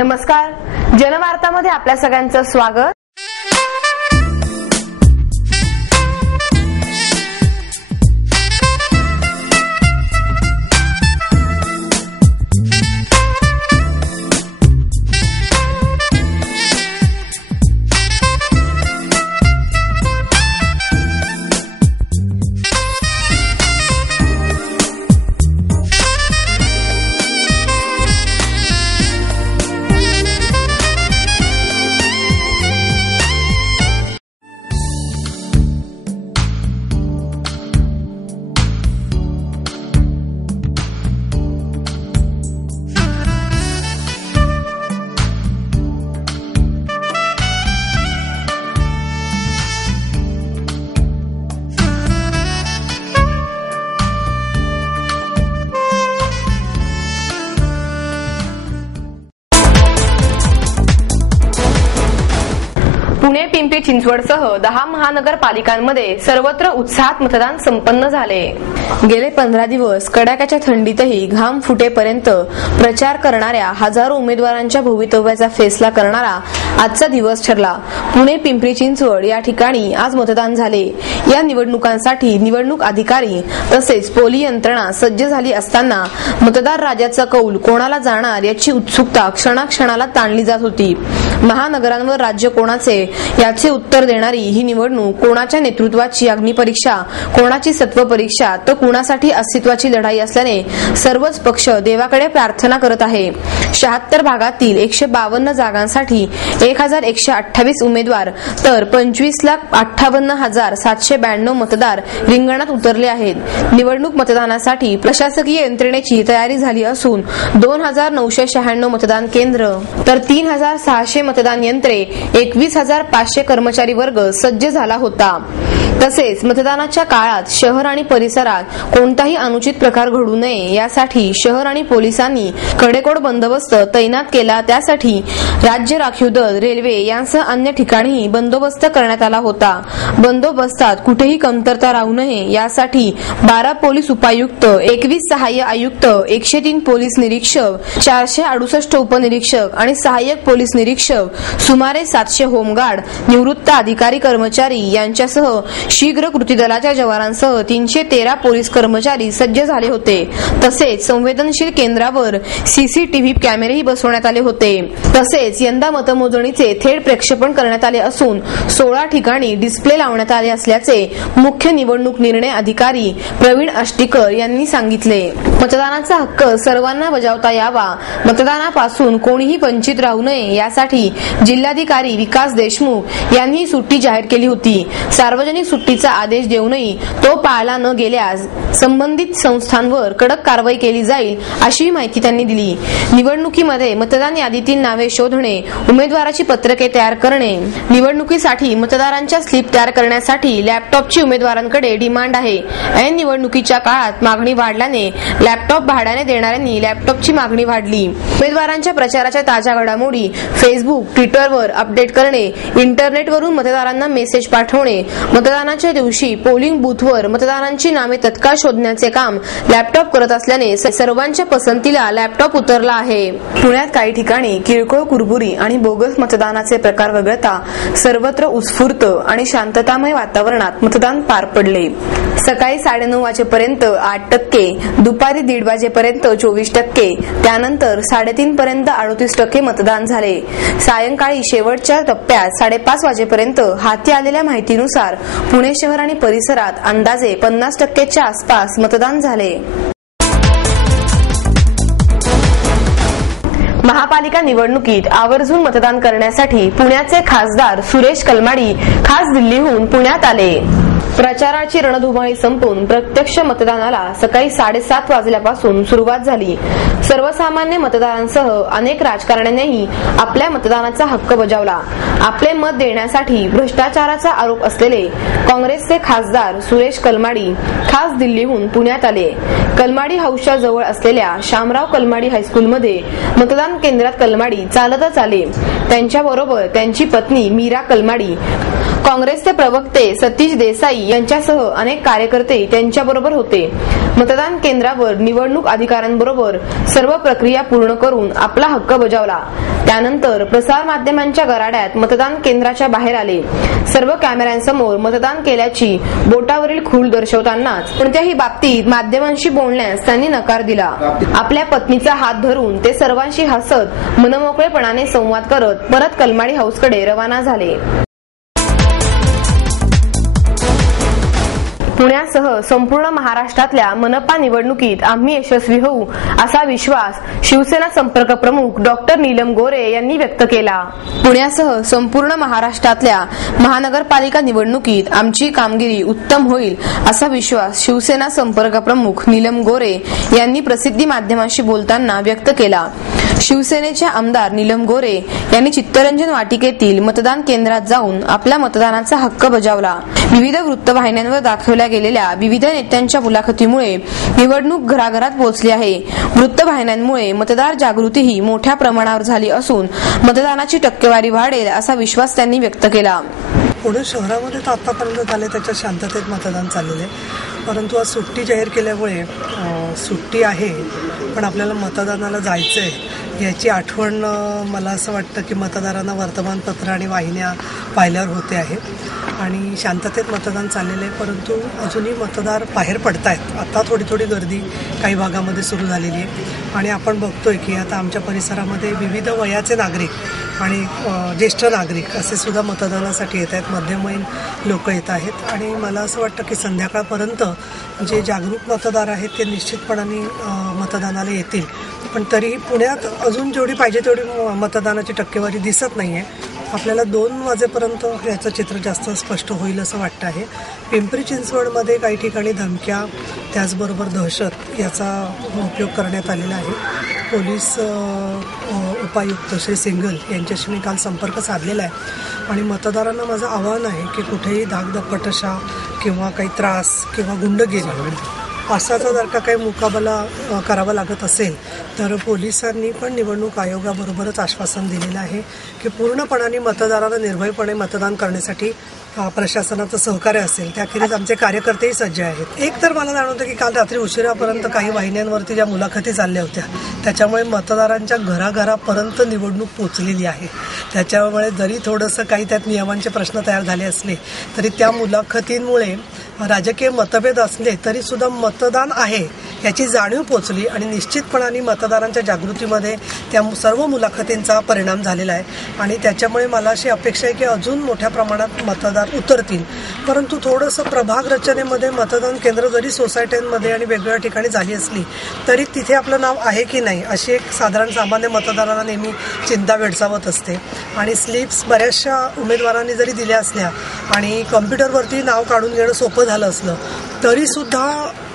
नमस्कार, जनवार्तामध्ये आपल्या सगळ्यांचं स्वागत। पुणे, पिंपरी चिंचवडसह 10 महानगरपालिकांमध्ये सर्वत्र उत्साहात मतदान संपन्न झाले। गेले 15 दिवस कडाक्याच्या थंडीतही घाम फुटेपर्यंत प्रचार करणाऱ्या हजारो उमेदवारांच्या भवितव्याचा फैसला करणारा आजचा दिवस ठरला। पुणे, पिंपरी चिंचवड या ठिकाणी आज मतदान झाले। या निवडणुकांसाठी निवडणूक अधिकारी तसेच पोलिंग यंत्रणा सज्ज झाली असताना मतदार राजाचा कौल कोणाला जाणार याची उत्सुकता क्षणाक्षणाला ताणली जात होती। महानगरांवर राज्य कोणाचे याचे उत्तर देणारी ही निवडणूक कोणाच्या नेतृत्वाची अग्निपरीक्षा, कोणाची सत्व परीक्षा तर कुणासाठी अस्तित्वाची लढाई असल्याने सर्वच पक्ष देवाकडे प्रार्थना करत आहे। 76 भागातील 152 जागांसाठी 1128 उमेदवार तर 25,58,792 मतदार रिंगणात उतरले आहेत। निवडणूक मतदानासाठी प्रशासकीय यंत्रणेची तयारी झाली असून 2,996 मतदान केंद्र तर 3,600 मतदान यंत्रे, 21,500 कर्मचारी वर्ग सज्ज झाला होता। तसेच मतदानाच्या काळात शहर आणि परिसरात कोणताही अनुचित प्रकार घडू नये यासाठी शहर आणि पोलिसांनी कडेकोट बंदोबस्त तैनात केला। त्यासाठी राज्य राखीव दल, रेल्वे यांसह अन्य ठिकाणीही बंदोबस्त करण्यात आला होता। बंदोबस्तात कुठेही कमतरता राहू नये यासाठी 12 पोलीस उपायुक्त, 21 सहाय्य आयुक्त, 103 पोलीस निरीक्षक, 468 उपनिरीक्षक आणि सहाय्यक पोलीस निरीक्षक, सुमारे 700 होमगार्ड, निवृत्त अधिकारी कर्मचारी यांच्यासह शीघ्र कृती दलाच्या जवानांसह 313 पोलीस कर्मचारी सज्ज झाले होते। तसेच संवेदनशील केंद्रावर सीसीटीव्ही कॅमेरेही बसवण्यात आले होते। तसेच यंदा मतमोजणीचे थेट प्रक्षेपण करण्यात आले असून 16 ठिकाणी डिस्प्ले लावण्यात आले असल्याचे मुख्य निवडणूक निर्णय अधिकारी प्रवीण अष्टीकर यांनी सांगितले। मतदानाचा हक्क सर्वांना बजावता यावा, मतदानापासून कोणीही वंचित राहू नये यासाठी जिल्हाधिकारी विकास देशमुख यांनी सुट्टी जाहीर केली होती। सार्वजनिक सुट्टीचा आदेश देऊनही तो पाळला न गेल्यास संबंधित संस्थांवर कडक कारवाई केली जाईल अशी माहिती त्यांनी दिली। निवडणुकीमध्ये मतदान यादीतील नावे शोधणे, उमेदवाराची पत्रके तयार करणे, निवडणुकीसाठी मतदारांच्या स्लिप तयार करण्यासाठी लॅपटॉपची उमेदवारांकडे डिमांड आहे। ऐन निवडणुकीच्या काळात मागणी वाढल्याने लॅपटॉप भाड्याने देणाऱ्यांनी लॅपटॉपची मागणी वाढली। उमेदवारांच्या प्रचाराच्या ताज्या घडामोडी फेसबुक, ट्विटरवर अपडेट करणे, इंटरनेटवरून मतदारांना मेसेज पाठवणे, मतदानाच्या दिवशी पोलिंग बूथवर मतदारांची नावे तत्काळ शोधण्याचे काम लॅपटॉप करत असल्याने सर्वांच्या पसंतीला लॅपटॉप उतरला आहे। पुण्यात काही ठिकाणी किरकोळ कुरबुरी आणि बोगस मतदानाचे प्रकार वगळता सर्वत्र उत्स्फूर्त आणि शांततामय वातावरणात मतदान पार पडले। सकाळी 9:30 वाजेपर्यंत 8%, दुपारी 1:30 वाजेपर्यंत 24%, त्यानंतर 3:30 पर्यंत 38% मतदान झाले। सायंकाळी शेवटच्या टप्प्यात 5:30 वाजेपर्यंत हाती आलेल्या माहितीनुसार पुणे शहर आणि परिसरात अंदाजे 50%च्या आसपास मतदान झाले। महापालिका निवडणुकीत आवर्जून मतदान करण्यासाठी पुण्याचे खासदार सुरेश कलमाडी खास दिल्लीहून पुण्यात आले। प्रचाराची रणधुमाळी संपून प्रत्यक्ष मतदानाला सकाळी 7:30 वाजल्यापासून सुरुवात झाली। सर्वसामान्य मतदारांसह अनेक राजकारण्यांनीही आपल्या मतदानाचा हक्क बजावला। आपले मत देण्यासाठी भ्रष्टाचाराचा आरोप असलेले काँग्रेसचे खासदार सुरेश कलमाडी खास दिल्लीहून पुण्यात आले। कलमाडी हाऊसच्या जवळ असलेल्या शामराव कलमाडी हायस्कूलमध्ये मतदान केंद्रात कलमाडी चालतच आले। त्यांच्याबरोबर त्यांची पत्नी मीरा कलमाडी, काँग्रेसचे प्रवक्ते सतीश देसाई यांच्यासह अनेक कार्यकर्ते त्यांच्याबरोबर होते. मतदान केंद्रावर निवडणूक अधिकाऱ्यांबरोबर सर्व प्रक्रिया पूर्ण करून आपला हक्क बजावला. त्यानंतर प्रसार माध्यमांच्या गराड्यात मतदान केंद्राच्या बाहेर आले. सर्व कॅमेऱ्यांसमोर मतदान केल्याची बोटावरील खूळ दर्शवतानाच कोणत्याही बाबतीत माध्यमांशी बोलण्यास त्यांनी नकार दिला. आपल्या पत्नीचा हात धरून ते सर्वांशी हसत मनमोकळेपणाने संवाद करत परत कलमाडी हाऊसकडे रवाना झाले. पुण्यासह संपूर्ण महाराष्ट्रातल्या मनपा निवडणुकीत आम्ही यशस्वी होऊ असा विश्वास शिवसेना संपर्क प्रमुख डॉक्टर नीलम गोरे यांनी व्यक्त केला. पुण्यासह संपूर्ण महाराष्ट्रातल्या महानगरपालिका निवडणुकीत आमची कामगिरी उत्तम होईल असा विश्वास शिवसेना संपर्क प्रमुख नीलम गोरे यांनी प्रसिद्धी माध्यमांशी बोलताना व्यक्त केला. शिवसेनेच्या आमदार नीलम गोरे यांनी चित्तरंजन वाटिकेतील मतदान केंद्रात जाऊन आपला मतदानाचा हक्क बजावला. विविध वृत्तवाहिन्यांवर दाखवल्या गेलेल्या विविध नेत्यांच्या मुलाखतीमुळे निवडणूक घराघरात पोहोचली आहे. वृत्तवाहिन्यांमुळे मतदार जागृतीही मोठ्या प्रमाणावर झाली असून मतदानाची टक्केवारी वाढेल असा विश्वास त्यांनी व्यक्त केला. पुणे शहरामध्ये तर आतापर्यंत झाले त्याच्या शांततेत मतदान चाललेलं आहे, परंतु आज सुट्टी जाहीर केल्यामुळे सुट्टी आहे पण आपल्याला मतदानाला जायचं आहे याची आठवण मला असं वाटतं की मतदारांना वर्तमानपत्र आणि वाहिन्या पाहिल्यावर होते आहे. आणि शांततेत मतदान चाललेलं आहे, परंतु अजूनही मतदार बाहेर पडत आहेत. आता थोडी थोडी गर्दी काही भागामध्ये सुरू झालेली आहे आणि आपण बघतोय की आता आमच्या परिसरामध्ये विविध वयाचे नागरिक आणि ज्येष्ठ नागरिक असे सुद्धा मतदानासाठी येत आहेत. मध्यमवयीन लोक येत आहेत आणि मला असं वाटतं की संध्याकाळपर्यंत जे जागरूक मतदार आहेत ते निश्चितपणाने मतदानाला येतील. पण तरीही पुण्यात अजून जेवढी पाहिजे तेवढी मतदानाची टक्केवारी दिसत नाही आहे. आपल्याला 2 वाजेपर्यंत याचं चित्र जास्त स्पष्ट होईल असं वाटतं आहे. पिंपरी चिंचवडमध्ये काही ठिकाणी धमक्या त्याचबरोबर दहशत याचा उपयोग करण्यात आलेला आहे. पोलीस उपायुक्त श्री सिंगल यांच्याशी मी काल संपर्क साधलेला आहे आणि मतदारांना माझं आवाहन आहे की कुठेही धाकधपटशा किंवा काही त्रास किंवा गुंडगिरी असाचा जर का काही मुकाबला करावा लागत असेल तर पोलिसांनी पण निवडणूक आयोगाबरोबरच आश्वासन दिलेलं आहे की पूर्णपणाने मतदारांना निर्भयपणे मतदान करण्यासाठी प्रशासनाचं सहकार्य असेल. त्याखेरीज आमचे कार्यकर्तेही सज्ज आहेत. एक तर मला जाणवतं की काल रात्री उशिरापर्यंत काही वाहिन्यांवरती ज्या मुलाखती चालल्या होत्या त्याच्यामुळे मतदारांच्या घराघरापर्यंत निवडणूक पोचलेली आहे. त्याच्यामुळे जरी थोडंसं काही त्यात नियमांचे प्रश्न तयार झाले असले तरी त्या मुलाखतींमुळे राजकीय मतभेद असले तरी सुद्धा मतदान आहे याची जाणीव पोचली आणि निश्चितपणाने मतदारांच्या जागृतीमध्ये त्या सर्व मुलाखतींचा परिणाम झालेला आहे आणि त्याच्यामुळे मला अशी अपेक्षा आहे की अजून मोठ्या प्रमाणात मतदार उतरतील. परंतु थोडंसं प्रभाग रचनेमध्ये मतदान केंद्र जरी सोसायट्यांमध्ये आणि वेगवेगळ्या ठिकाणी झाली असली तरी तिथे आपलं नाव आहे की नाही अशी एक साधारण सामान्य मतदारांना नेहमी चिंता भेडसावत असते. आणि स्लिप्स बऱ्याचशा उमेदवारांनी जरी दिल्या असल्या आणि कॉम्प्युटरवरती नाव काढून घेणं सोपं झालं असलं तरीसुद्धा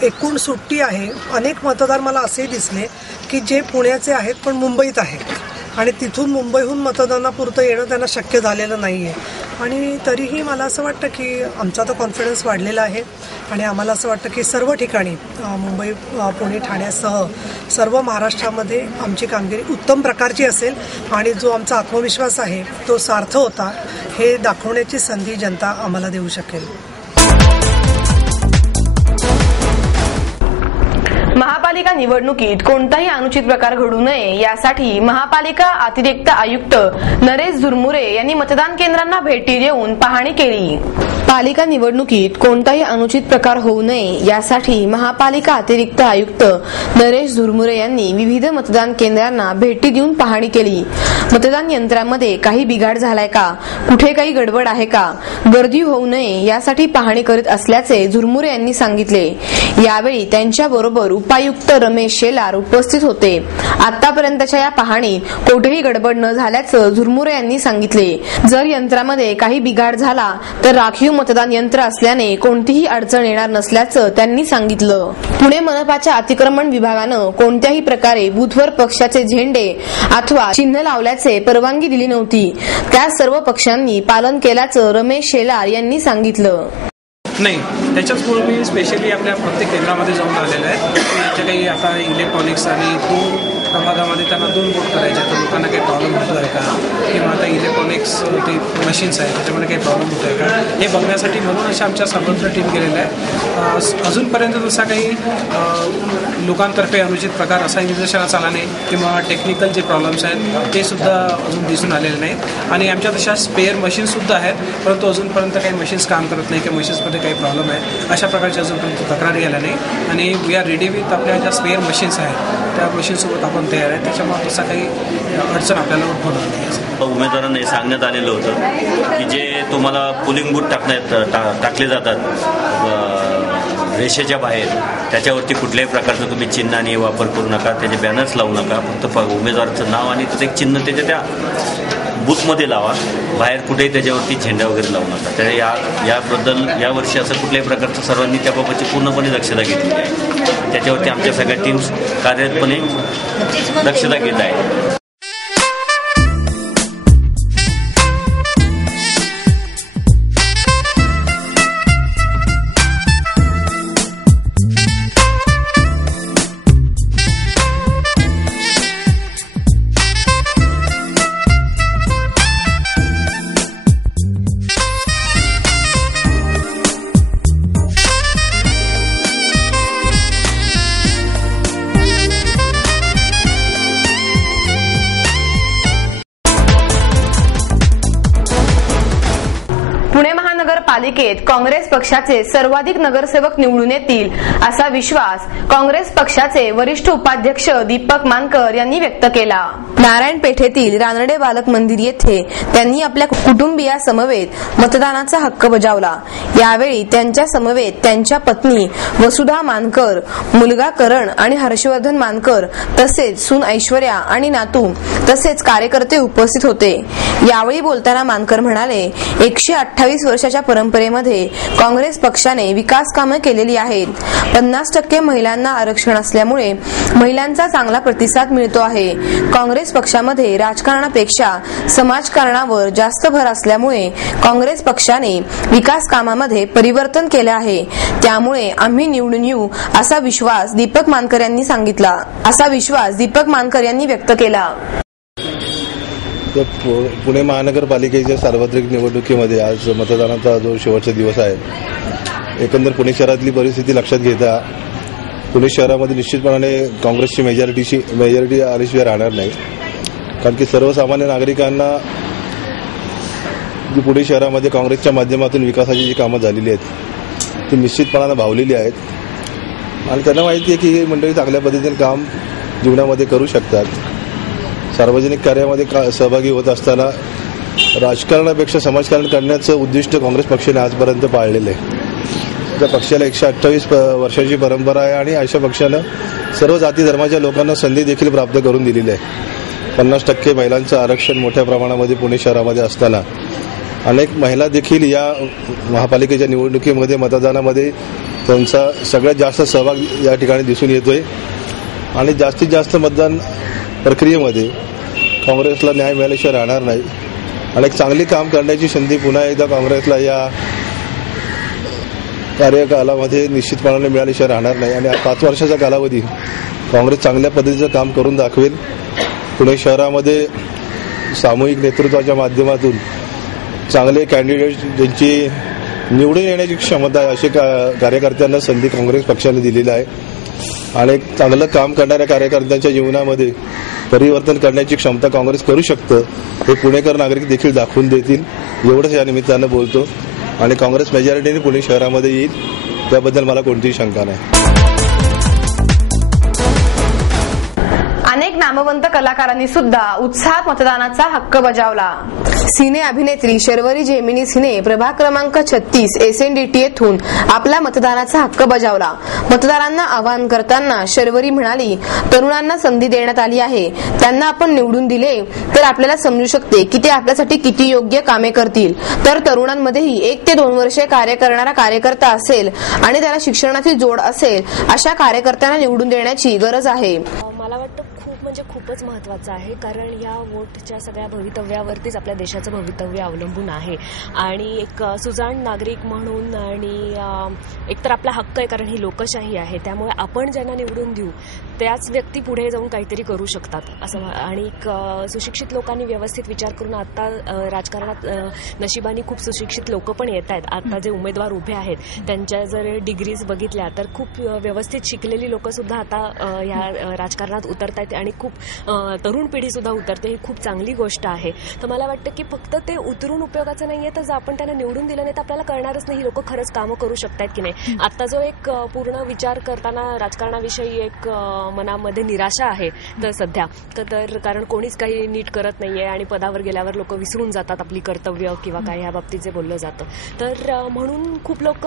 एकूण सुट्टी आहे. अनेक मतदार मला असेही दिसले की जे पुण्याचे आहेत पण मुंबईत आहेत आणि तिथून मुंबईहून मतदानापुरतं येणं त्यांना शक्य झालेलं नाही आहे. आणि तरीही मला असं वाटतं की आमचा तर कॉन्फिडन्स वाढलेला आहे आणि आम्हाला असं वाटतं की सर्व ठिकाणी मुंबई पुणे ठाण्यासह सर्व महाराष्ट्रामध्ये आमची कामगिरी उत्तम प्रकारची असेल आणि जो आमचा आत्मविश्वास आहे तो सार्थ होता हे दाखवण्याची संधी जनता आम्हाला देऊ शकेल. महापालिका निवडणुकीत कोणताही अनुचित प्रकार घडू नये यासाठी महापालिका अतिरिक्त आयुक्त नरेश झुरमुरे यांनी मतदान केंद्रांना भेटी देऊन पाहणी केली. पालिका निवडणुकीत कोणताही अनुचित प्रकार होऊ नये यासाठी महापालिका अतिरिक्त आयुक्त नरेश झुरमुरे यांनी विविध मतदान केंद्रांना भेटी देऊन पाहणी केली. मतदान यंत्रामध्ये काही बिघाड झालाय का, कुठे काही गडबड आहे का, गर्दी होऊ नये यासाठी पाहणी करीत असल्याचे झुरमुरे यांनी सांगितले. यावेळी त्यांच्याबरोबर उपायुक्त रमेश शेलार उपस्थित होते. आतापर्यंतच्या या पाहणीत कोठेही गडबड न झाल्याचं झुरमुरे यांनी सांगितले. जर यंत्रामध्ये काही बिघाड झाला तर राखीव मतदान यंत्र असल्याने कोणतीही अडचण येणार नसल्याचं त्यांनी सांगितलं. पुणे मनपाच्या अतिक्रमण विभागानं कोणत्याही प्रकारे बूथवर पक्षाचे झेंडे अथवा चिन्ह लावल्याचे परवानगी दिली नव्हती. त्या सर्व पक्षांनी पालन केल्याचं रमेश शेलार यांनी सांगितलं. नाही, त्याच्याचमुळे मी स्पेशली आपल्या प्रत्येक केंद्रामध्ये जाऊन आलेलो आहे. त्याच्या काही आता इलेक्ट्रॉनिक्स आणि प्रभागामध्ये त्यांना 2 बोट करायचे तर लोकांना काही प्रॉब्लेम होतो आहे का, किंवा आता इलेक्ट्रॉनिक्स ते मशीन्स आहेत त्याच्यामध्ये काही प्रॉब्लेम होतो आहे का, हे बघण्यासाठी म्हणून अशा आमच्या सर्वत्र टीम गेलेल्या आहे. अजूनपर्यंत तसा काही लोकांतर्फे अनुचित प्रकार असा निदर्शनास आला नाही, किंवा टेक्निकल जे प्रॉब्लेम्स आहेत ते सुद्धा अजून दिसून आलेले नाहीत. आणि आमच्या तशा स्पेअर मशीन्ससुद्धा आहेत, परंतु अजूनपर्यंत काही मशीन्स काम करत नाही किंवा मशीन्समध्ये काही प्रॉब्लेम आहे अशा प्रकारच्या अजूनपर्यंत तक्रारी आल्या नाही. आणि वी आर रेडी विथ आपल्या ज्या स्पेअर मशीन्स आहेत त्या मशीन्ससोबत आपण तयार आहे, त्याच्यामुळे तसा काही अडचण आपल्याला उद्भवणार नाही. उमेदवारांना हे सांगण्यात आलेलं होतं की जे तुम्हाला पोलिंग बूथ टाकले जातात रेषेच्या बाहेर, त्याच्यावरती कुठल्याही प्रकारचं तुम्ही चिन्ह आणि वापर करू नका, त्याचे बॅनर्स लावू नका, फक्त उमेदवाराचं नाव आणि त्याचं एक चिन्ह त्याच्या त्या बूथमध्ये लावा, बाहेर कुठेही त्याच्यावरती झेंडा वगैरे लावू नका. तर याबद्दल यावर्षी असं कुठल्याही प्रकारचं सर्वांनी त्याबाबतची पूर्णपणे दक्षता घेतली आहे. त्याच्यावरती आमच्या सगळ्या टीम्स कार्यरतपणे दक्षता घेत आहे. पुणे महानगरपालिकेत काँग्रेस पक्षाचे सर्वाधिक नगरसेवक निवडून येतील असा विश्वास काँग्रेस पक्षाचे वरिष्ठ उपाध्यक्ष दीपक मानकर यांनी व्यक्त केला. नारायण पेठेतील रानडे बालक मंदिर येथे त्यांनी आपल्या कुटुंबियासमवेत मतदानाचा हक्क बजावला. यावेळी त्यांच्या समवेत त्यांच्या पत्नी वसुधा मानकर, मुलगा करण आणि हर्षवर्धन मानकर तसेच सून ऐश्वर्या आणि नातू तसेच कार्यकर्ते उपस्थित होते. यावेळी बोलताना मानकर म्हणाले, 128 वर्षाच्या परंपरेमध्ये काँग्रेस पक्षाने विकास कामे केलेली आहेत. 50% महिलांना आरक्षण असल्यामुळे महिलांचा चांगला प्रतिसाद मिळतो आहे. काँग्रेस पक्षामध्ये राजकारणापेक्षा समाजकारणावर जास्त भर असल्यामुळे काँग्रेस पक्षाने विकास कामामध्ये परिवर्तन केले आहे. त्यामुळे आम्ही निवडून येऊ असा विश्वास दीपक मानकर यांनी सांगितला. असा विश्वास दीपक मानकर यांनी व्यक्त केला. पुणे महानगरपालिकेच्या सार्वत्रिक निवडणुकीमध्ये आज मतदानाचा जो शेवटचा दिवस आहे, एकंदर पुणे शहरातली परिस्थिती लक्षात घेता पुणे शहरामध्ये निश्चितपणाने काँग्रेसची मेजॉरिटी आल्याशिवाय राहणार नाही. कारण की सर्वसामान्य नागरिकांना जी पुणे शहरामध्ये काँग्रेसच्या माध्यमातून विकासाची जी कामं झालेली आहेत ती निश्चितपणानं भावलेली आहेत आणि त्यांना माहिती आहे की ही मंडळी चांगल्या पद्धतीने काम जीवनामध्ये करू शकतात. सार्वजनिक कार्यामध्ये सहभागी होत असताना राजकारणापेक्षा समाजकारण करण्याचं उद्दिष्ट काँग्रेस पक्षाने आजपर्यंत पाळलेलं आहे. त्या पक्षाला 128 वर्षाची परंपरा आहे आणि अशा पक्षानं सर्व जाती धर्माच्या लोकांना संधी देखील प्राप्त करून दिलेली आहे. 50% महिलांचं आरक्षण मोठ्या प्रमाणामध्ये पुणे शहरामध्ये असताना अनेक महिला देखील या महापालिकेच्या निवडणुकीमध्ये मतदानामध्ये त्यांचा सगळ्यात जास्त सहभाग या ठिकाणी दिसून येतोय आणि जास्तीत जास्त मतदान प्रक्रियेमध्ये काँग्रेसला न्याय मिळाल्याशिवाय राहणार नाही. आणि एक चांगली काम करण्याची संधी पुन्हा एकदा काँग्रेसला या कार्यकालामध्ये निश्चितपणाने मिळाल्याशिवाय राहणार नाही. आणि 5 वर्षाचा कालावधी काँग्रेस चांगल्या पद्धतीचं काम करून दाखवेल. पुणे शहरामध्ये सामूहिक नेतृत्वाच्या माध्यमातून चांगले कॅन्डिडेट ज्यांची निवडून येण्याची क्षमता आहे असे कार्यकर्त्यांना संधी काँग्रेस पक्षाने दिलेली आहे. आणि एक चांगलं काम करणाऱ्या कार्यकर्त्यांच्या जीवनामध्ये परिवर्तन करण्याची क्षमता काँग्रेस करू शकतं हे पुणेकर नागरिक देखील दाखवून देतील एवढंच या निमित्तानं बोलतो. आणि काँग्रेस मेजॉरिटीने पुणे शहरामध्ये येईल त्याबद्दल मला कोणतीही शंका नाही. अनेक नामवंत कलाकारांनी सुद्धा उत्साहात मतदानाचा हक्क बजावला. सिने अभिनेत्री शर्वरी जेमिनी सिने प्रभाग क्रमांक 36 SNDT येथून आपला मतदानाचा हक्क बजावला. मतदारांना आवाहन करताना शर्वरी म्हणाली, तरुणांना संधी देण्यात आली आहे, त्यांना आपण निवडून दिले तर आपल्याला समजू शकते की ते आपल्यासाठी किती योग्य कामे करतील. तर तरुणांमध्येही 1 ते 2 वर्षे कार्य करणारा कार्यकर्ता असेल आणि त्याला शिक्षणाची जोड असेल अशा कार्यकर्त्यांना निवडून देण्याची गरज आहे. मला वाटतं खूप म्हणजे खूपच महत्त्वाचं आहे, कारण या वोटच्या सगळ्या भवितव्यावरतीच आपल्या देशाचं भवितव्य अवलंबून आहे. आणि एक सुजाण नागरिक म्हणून आणि एकतर आपला हक्क आहे, कारण ही लोकशाही आहे, त्यामुळे आपण ज्यांना निवडून देऊ त्याच व्यक्ती पुढे जाऊन काहीतरी करू शकतात असं. आणि सुशिक्षित लोकांनी व्यवस्थित विचार करून आता राजकारणात नशिबाने खूप सुशिक्षित लोक पण येत आहेत. आता जे उमेदवार उभे आहेत त्यांच्या जर डिग्रीज बघितल्या तर खूप व्यवस्थित शिकलेली लोक सुद्धा आता या राजकारणात उतरत आहेत आणि खूप तरुण पिढी सुद्धा उतरते. ही खूप चांगली गोष्ट आहे. तर मला वाटतं की फक्त ते उतरून उपयोगाचं नाहीये, तर जर आपण त्यांना निवडून दिलं नाही तर आपल्याला कळणारच नाही ही लोक खरंच कामं करू शकतात की नाही. आता जो एक पूर्ण विचार करताना राजकारणाविषयी एक मनामध्ये निराशा आहे तर सध्या तर कारण कोणीच काही नीट करत नाहीये आणि पदावर गेल्यावर लोक विसरून जातात आपली कर्तव्य किंवा काय या बाबतीत जे बोललं जातं. तर म्हणून खूप लोक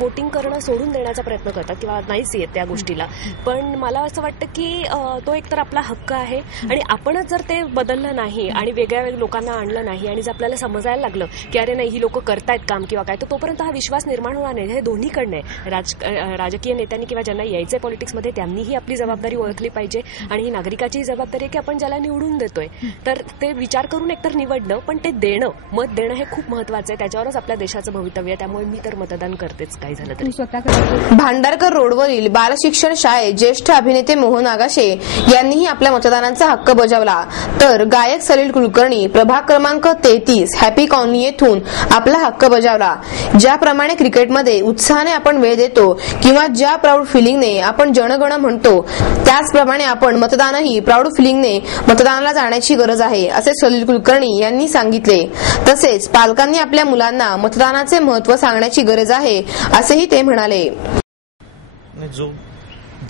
वोटिंग करणं सोडून देण्याचा प्रयत्न करतात किंवा नाहीच येत त्या गोष्टीला. पण मला असं वाटतं की तो एकतर आपला हक्क आहे आणि आपणच जर ते बदललं नाही आणि वेगळ्या लोकांना आणलं नाही आणि जर आपल्याला समजायला लागलं की अरे नाही ही लोक करतायत काम किंवा काय, तर तोपर्यंत हा विश्वास निर्माण होणार नाही. हे दोन्हीकडनं आहे. राजकीय नेत्यांनी किंवा ज्यांना यायचंय पॉलिटिक्समध्ये त्यांनीही आपली जबाबदारी ओळखली पाहिजे आणि ही नागरिकाची जबाबदारी आहे की आपण ज्याला निवडून देतोय तर ते विचार करून एकतर निवडणं, पण ते देणं, मत देणं हे खूप महत्वाचं आहे. त्याच्यावरच आपल्या देशाचं भवितव्य आहे. त्यामुळे मी तर मतदान करतेच काही झालं तरी. भांडारकर रोडवरील बालशिक्षण शाळेत ज्येष्ठ अभिनेते मोहन आगाशे यांनीही आपल्या मतदानाचा हक्क बजावला. तर गायक सलील कुलकर्णी प्रभाग क्रमांक 33 हॅपी कॉलनी येथून आपला हक्क बजावला. ज्याप्रमाणे क्रिकेटमध्ये उत्साहाने आपण वेळ देतो किंवा ज्या प्राऊड फिलिंगने आपण जनगण म्हणतो त्याचप्रमाणे आपण मतदानही प्राऊड फिलिंगने मतदानाला जाण्याची गरज आहे असे सलील कुलकर्णी यांनी सांगितले. तसेच पालकांनी आपल्या मुलांना मतदानाचे महत्त्व सांगण्याची गरज आहे असेही ते म्हणाले.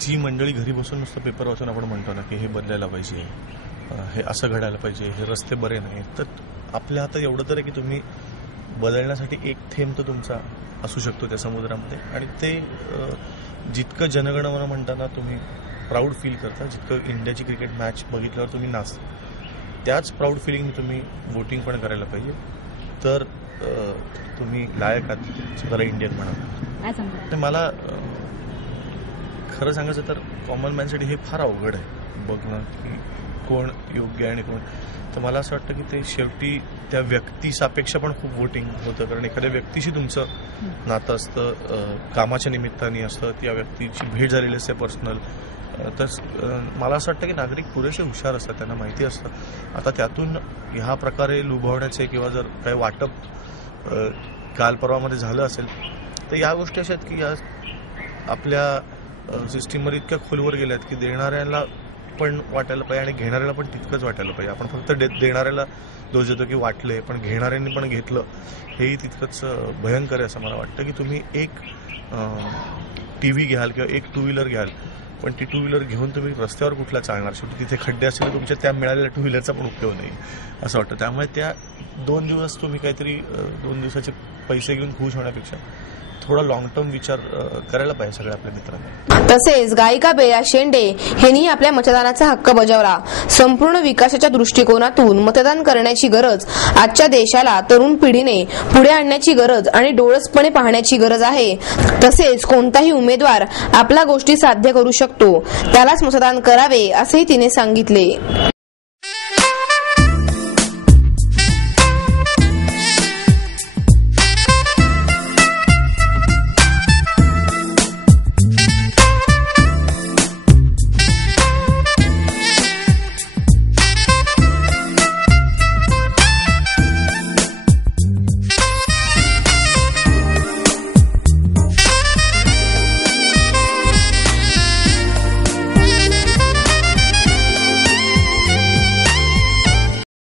जी मंडळी घरी बसून नुसतं पेपर वाचून आपण म्हणतो ना की हे बदलायला पाहिजे, हे असं घडायला पाहिजे, हे रस्ते बरे नाही, तर आपल्या हातात एवढं तर आहे की तुम्ही बदलण्यासाठी एक थेंब तर तुमचा असू शकतो त्या समुद्रामध्ये. आणि ते जितकं जनगणमन म्हणताना तुम्ही प्राऊड फील करता, जितकं इंडियाची क्रिकेट मॅच बघितल्यावर तुम्ही नाचता, त्याच प्राऊड फिलिंग तुम्ही वोटिंग पण करायला पाहिजे. तर तुम्ही लायक आहात स्वतःला इंडियन म्हणा. तर मला खरं सांगायचं तर कॉमन मॅनसाठी हे फार अवघड आहे बघणं की कोण योग्य आहे आणि कोण. तर मला असं वाटतं की ते शेवटी त्या व्यक्तीसापेक्ष पण खूप वोटिंग होतं, कारण एखाद्या व्यक्तीशी तुमचं नातं असतं, कामाच्या निमित्ताने असतं, त्या व्यक्तीची भेट झालेली असते पर्सनल. तर मला असं वाटतं की नागरिक पुरेसे हुशार असतात, त्यांना माहिती असतं. आता त्यातून ह्या प्रकारे लुभावण्याचे किंवा जर काही वाटप काल परवामध्ये झालं असेल तर या गोष्टी अशा आहेत की या आपल्या सिस्टीममध्ये इतक्या खोलवर गेल्यात की देणाऱ्याला पण वाटायला पाहिजे आणि घेणाऱ्याला पण तितकंच वाटायला पाहिजे. आपण फक्त देणाऱ्याला दोष देतो की वाटले, पण घेणाऱ्यांनी पण घेतलं हेही तितकंच भयंकर आहे असं मला वाटतं. की तुम्ही एक TV घ्याल किंवा एक 2 व्हीलर घ्याल, पण ती 2 व्हीलर घेऊन तुम्ही रस्त्यावर कुठला चालणार, शेवटी तिथे खड्डे असतील तर तुमच्या त्या मिळालेल्या 2 व्हीलरचा पण उपयोग नाही असं वाटतं. त्यामुळे त्या 2 दिवस तुम्ही काहीतरी 2 दिवसाचे पैसे घेऊन खुश होण्यापेक्षा थोडा लॉंग टर्म विचार करायला पाहिजे सगळ्या आपल्या मित्रांना. तसेच गायिका बेला शेंडे यांनी आपल्या मतदानाचा हक्क बजावला. संपूर्ण विकासाच्या दृष्टिकोनातून मतदान करण्याची गरज आजच्या देशाला तरुण पिढीने पुढे आणण्याची गरज आणि डोळसपणे पाहण्याची गरज आहे. तसेच कोणताही उमेदवार आपल्या गोष्टी साध्य करू शकतो, त्यालाच मतदान करावे असेही तिने सांगितले.